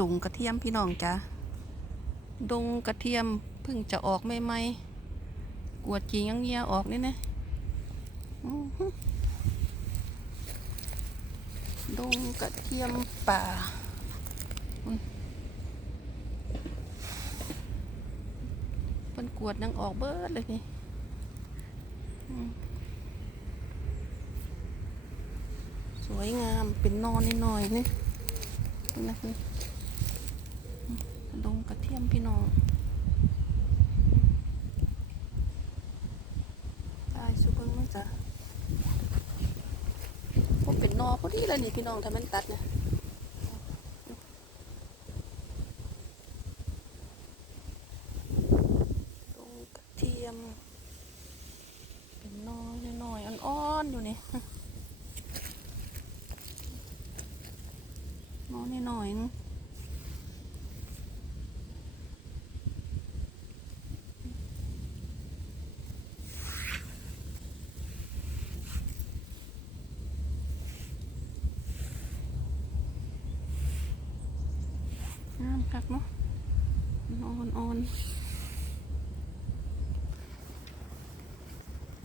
ดงกระเทียมพี่น้องจ้ะดงกระเทียมเพิ่งจะออกใหม่ๆกวดจียังเงียออกนี่นะอื้อหือดงกระเทียมป่าเพิ่นกวดยังออกเบิดเลยนี่สวยงามเป็นนอนนิดหน่อยนี่ นี่นะคือดงกระเทียมพี่น้องตายสุเบิ้งมั้งจ้ะผมเป็นนอพอดีเลยนี่พี่น้องถ้ามันตัดเนี่ยดงกระเทียมเป็นนอน้อยอ่อนๆอยู่นี่ นอน้อยๆนึงงามคักเนาะนอนอ่อน